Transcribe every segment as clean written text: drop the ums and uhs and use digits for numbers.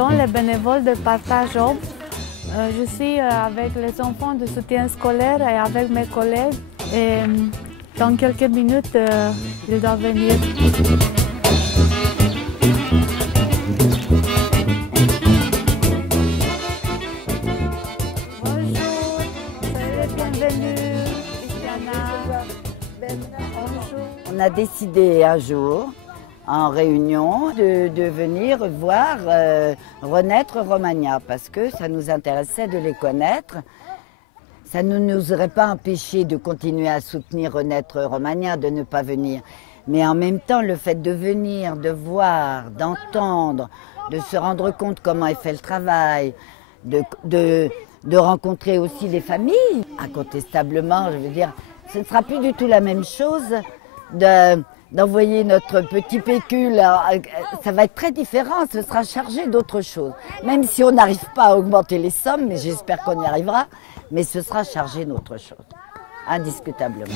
Brandon, les bénévoles de Partage Aube. Je suis avec les enfants de soutien scolaire et avec mes collègues. Et dans quelques minutes, ils doivent venir. Bonjour, soyez les bienvenus. Bonjour. On a décidé un jour, en réunion, de venir voir Renaître Romagna parce que ça nous intéressait de les connaître. Ça ne nous aurait pas empêché de continuer à soutenir Renaître Romagna, de ne pas venir. Mais en même temps, le fait de venir, de voir, d'entendre, de se rendre compte comment est fait le travail, de rencontrer aussi les familles, incontestablement, je veux dire, ce ne sera plus du tout la même chose d'envoyer notre petit pécule, ça va être très différent, ce sera chargé d'autre chose. Même si on n'arrive pas à augmenter les sommes, mais j'espère qu'on y arrivera, mais ce sera chargé d'autre chose, indiscutablement.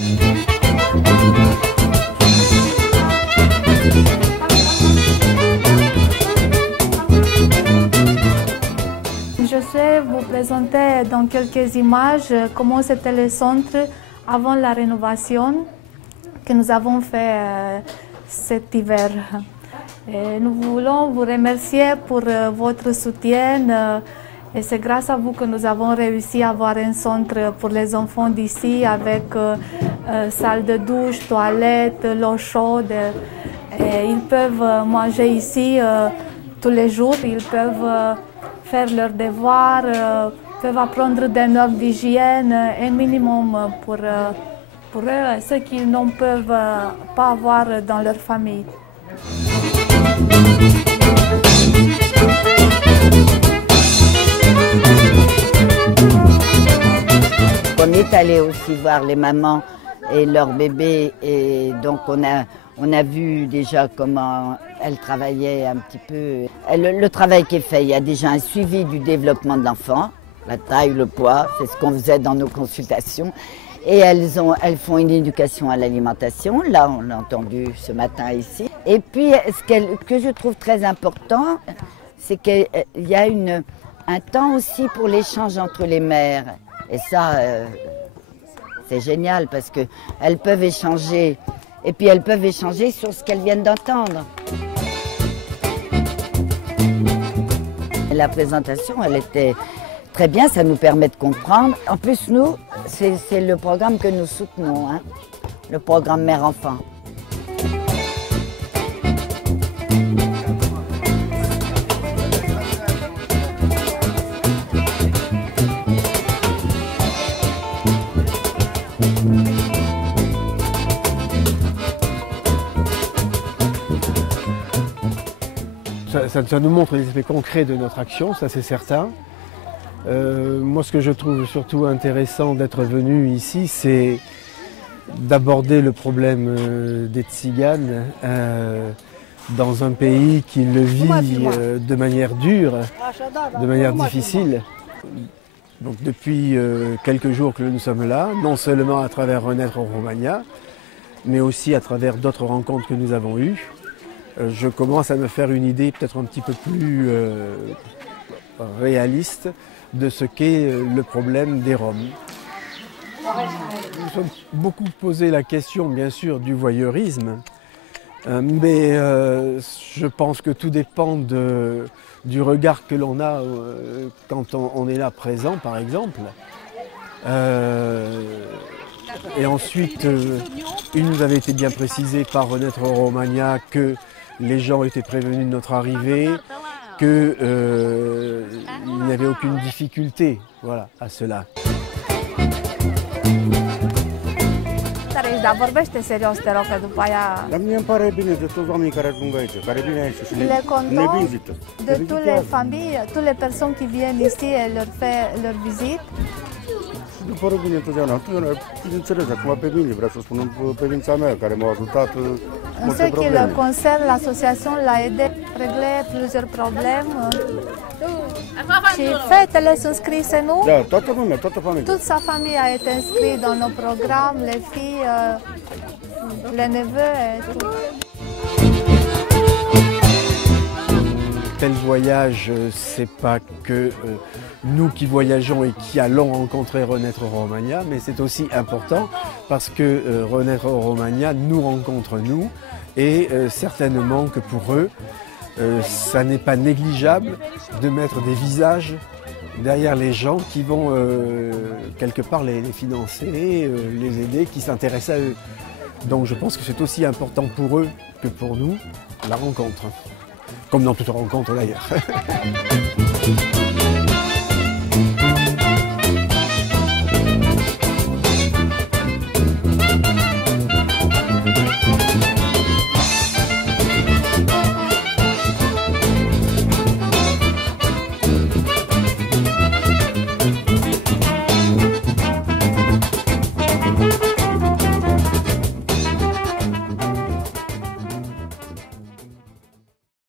Je sais vous présenter dans quelques images comment c'était le centre avant la rénovation que nous avons fait cet hiver. Et nous voulons vous remercier pour votre soutien et c'est grâce à vous que nous avons réussi à avoir un centre pour les enfants d'ici avec salle de douche, toilette, l'eau chaude. Et ils peuvent manger ici tous les jours, ils peuvent faire leurs devoirs, peuvent apprendre des normes d'hygiène, un minimum pour eux, ce qu'ils ne peuvent pas avoir dans leur famille. On est allé aussi voir les mamans et leurs bébés et donc on a vu déjà comment elles travaillaient un petit peu. Le travail qui est fait, il y a déjà un suivi du développement de l'enfant, la taille, le poids, c'est ce qu'on faisait dans nos consultations. Et elles font une éducation à l'alimentation, là on l'a entendu ce matin ici. Et puis ce que je trouve très important, c'est qu'il y a un temps aussi pour l'échange entre les mères. Et ça, c'est génial parce qu'elles peuvent échanger, et puis elles peuvent échanger sur ce qu'elles viennent d'entendre. La présentation, elle était très bien, ça nous permet de comprendre. En plus, nous, c'est le programme que nous soutenons, hein, le programme Mère-Enfant. Ça nous montre les effets concrets de notre action, ça c'est certain. Moi, ce que je trouve surtout intéressant d'être venu ici, c'est d'aborder le problème des tziganes dans un pays qui le vit de manière dure, de manière difficile. Donc, depuis quelques jours que nous sommes là, non seulement à travers Renaître Romagna, mais aussi à travers d'autres rencontres que nous avons eues, je commence à me faire une idée peut-être un petit peu plus réaliste de ce qu'est le problème des Roms. Nous sommes beaucoup posé la question, bien sûr, du voyeurisme, mais je pense que tout dépend du regard que l'on a quand on est là présent, par exemple. Et ensuite, il nous avait été bien précisé par Renaître Romagna que les gens étaient prévenus de notre arrivée, qu'il n'y avait aucune difficulté, voilà, à cela. Dar vorbește serios, te rog, că după aia... Dar mie îmi pare bine de toți oamenii care ajung aici, care vin aici și ne vizită. De toutes les familles, toutes les personnes qui viennent ici et leur visite. Și după rog bine întotdeauna. Bineînțeles, acum pe mine, vreau să spun pe viința mea, care m-a ajutat multe probleme. En ce qui le concerne, l'association l'a aidé à régler plusieurs problèmes. Și fetele sunt scrise, nu? Da, toată lumea, toată familia. Toute sa famille a été inscrite dans nos programmes, les filles, les neveux et tout. tel voyage, c'est pas que nous qui voyageons et qui allons rencontrer Renaître Romagna, mais c'est aussi important parce que Renaître Romagna nous rencontre nous et certainement que pour eux, ça n'est pas négligeable de mettre des visages derrière les gens qui vont quelque part les financer, les aider, qui s'intéressent à eux. Donc je pense que c'est aussi important pour eux que pour nous, la rencontre. Comme dans toute rencontre d'ailleurs.